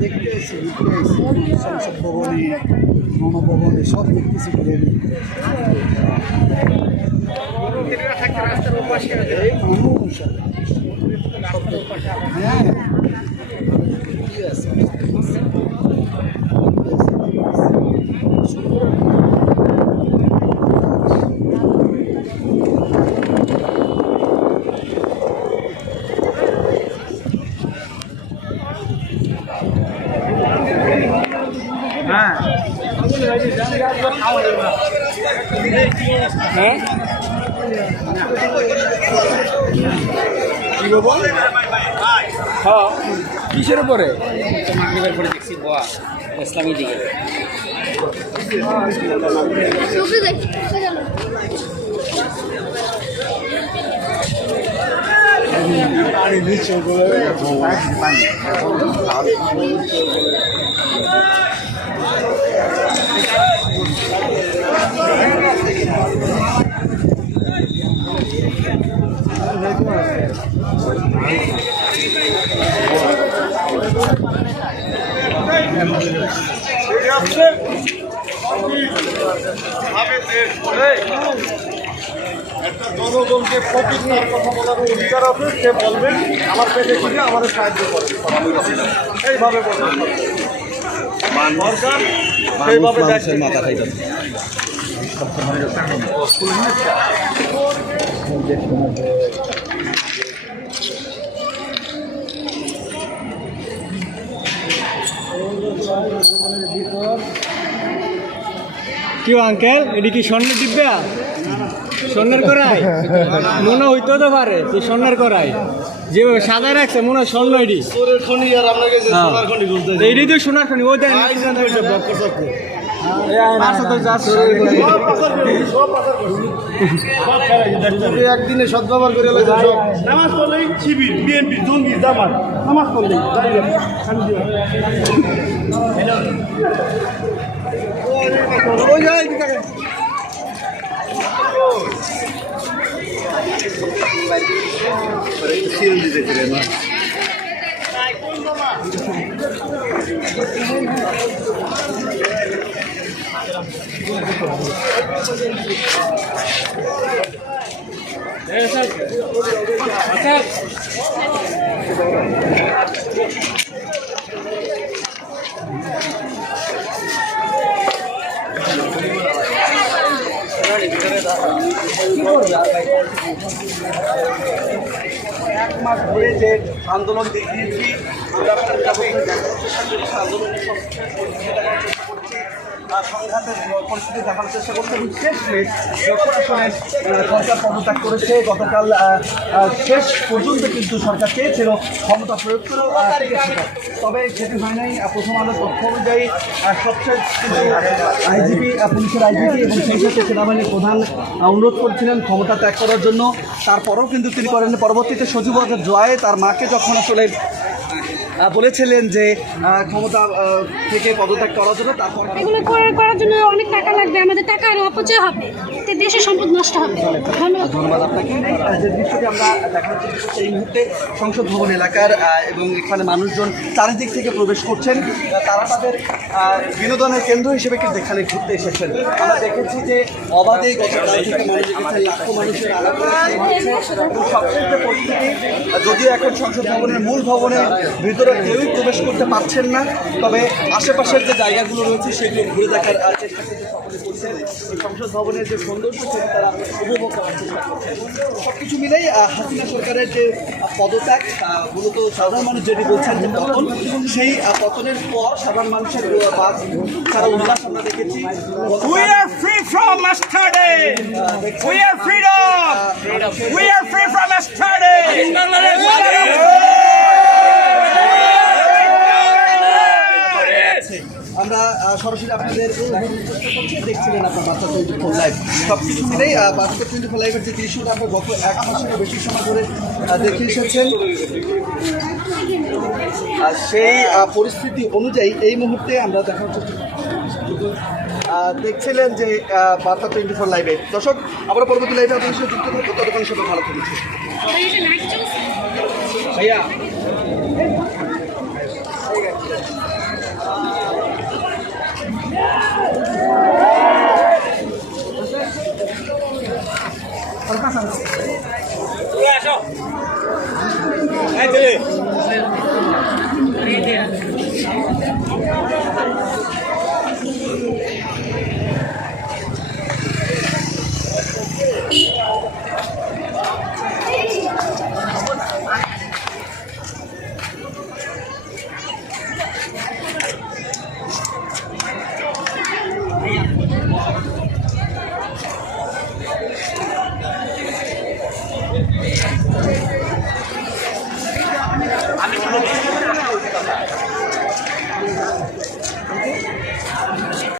দেখতে এসেছি ঘুরতে এসেছি সংসদ ভবনে গণভবনে সব দেখতেছি হ্যাঁ হ্যাঁ হ্যাঁ হ্যাঁ কিসের উপরে? মাগরিবের পরে দেখছি বোয়া ইসলামী দিকে পানি একটা জনগণকে কথা বলার অধিকার আছে সে বলবেন আমার পেটে কিনে আমাদের সাহায্য করে। এইভাবে বলবেন সরকার সেইভাবে দায়িত্ব কি আঙ্কেল এটি কি স্বর্ণের ডিব্বা স্বর্ণের করাই মনে হইতো তো পারে যে স্বর্ণের করাই যেভাবে সাদা রাখছে মনে হয় স্বর্ণ এটি। যে হ্যাঁ। এইটাই তো সোনার খনি ওই দেন একদিনে সদ্ব্যবহার করে। নামাজ পড়লেই শিবির বিএনপি জঙ্গি জামাত নামাজ পড়লেই এদিকে তাকান। এক মাস ধরে যে আন্দোলন দেখিয়েছি। আমরা আন্দোলনের আর সরকার করেছে, গতকাল শেষ পর্যন্ত কিন্তু সরকার ক্ষমতা প্রয়োগ। তবে হয় নাই। অনুযায়ী কিন্তু আইজিপি পুলিশের আইজিপি এবং সেই সাথে সেনাবাহিনীর প্রধান অনুরোধ করেছিলেন ক্ষমতা ত্যাগ করার জন্য। তারপরেও কিন্তু তিনি করেন পরবর্তীতে সজীব জয় তার মাকে যখন আসলে বলেছিলেন যে ক্ষমতা থেকে পদত্যাগ করার জন্য তারপর এগুলো করার জন্য অনেক টাকা লাগবে। আমাদের টাকার অপচয় হবে। এতে দেশের সম্পদ নষ্ট হবে। ধন্যবাদ। আপনাকে। যে দৃশ্যটি আমরা চেষ্টা এই মুহূর্তে সংসদ ভবন এলাকার এবং এখানে মানুষজন চারিদিক থেকে প্রবেশ করছেন। তারা তাদের বিনোদনের কেন্দ্র হিসেবে কিন্তু এখানে ঘুরতে এসেছেন। আমরা দেখেছি যে অবাধে গতকাল থেকে মানুষ এসেছেন লাখো মানুষের আলাপ সবশেষ যে পরিস্থিতি যদিও এখন সংসদ ভবনের মূল ভবনের ভিতরে কেউই প্রবেশ করতে পারছেন না, তবে আশেপাশের যে জায়গাগুলো রয়েছে সেগুলো ঘুরে দেখার চেষ্টা করতে সকলে করছেন সংসদ ভবনের যে সৌন্দর্য সেটি তারা উপভোগ করার চেষ্টা করছেন সব কিছু মিলেই হাসিনা সরকারের যে পদত্যাগ মূলত সাধারণ মানুষ যেটি বলছেন যে পতন সেই পতনের পর সাধারণ মানুষের বাস তারা উল্লাস আমরা দেখেছি We are free from yesterday. We are freedom. We are free from yesterday. আমরা সরাসরি আপনাদের দেখছিলেন আপনার বাচ্চা টোয়েন্টি ফোর লাইভ সব কিছু মিলেই বাচ্চা টোয়েন্টি ফোর লাইভের যে দৃশ্যটা আপনার গত এক মাসেরও বেশি সময় ধরে দেখে এসেছেন আর সেই পরিস্থিতি অনুযায়ী এই মুহূর্তে আমরা দেখানোর চেষ্টা দেখছিলেন যে বার্তা টোয়েন্টি ফোর লাইভে দর্শক আমরা পরবর্তী লাইভে আপনাদের সাথে যুক্ত থাকব। ততক্ষণ সবাই ভালো থাকছে ভাইয়া Yes.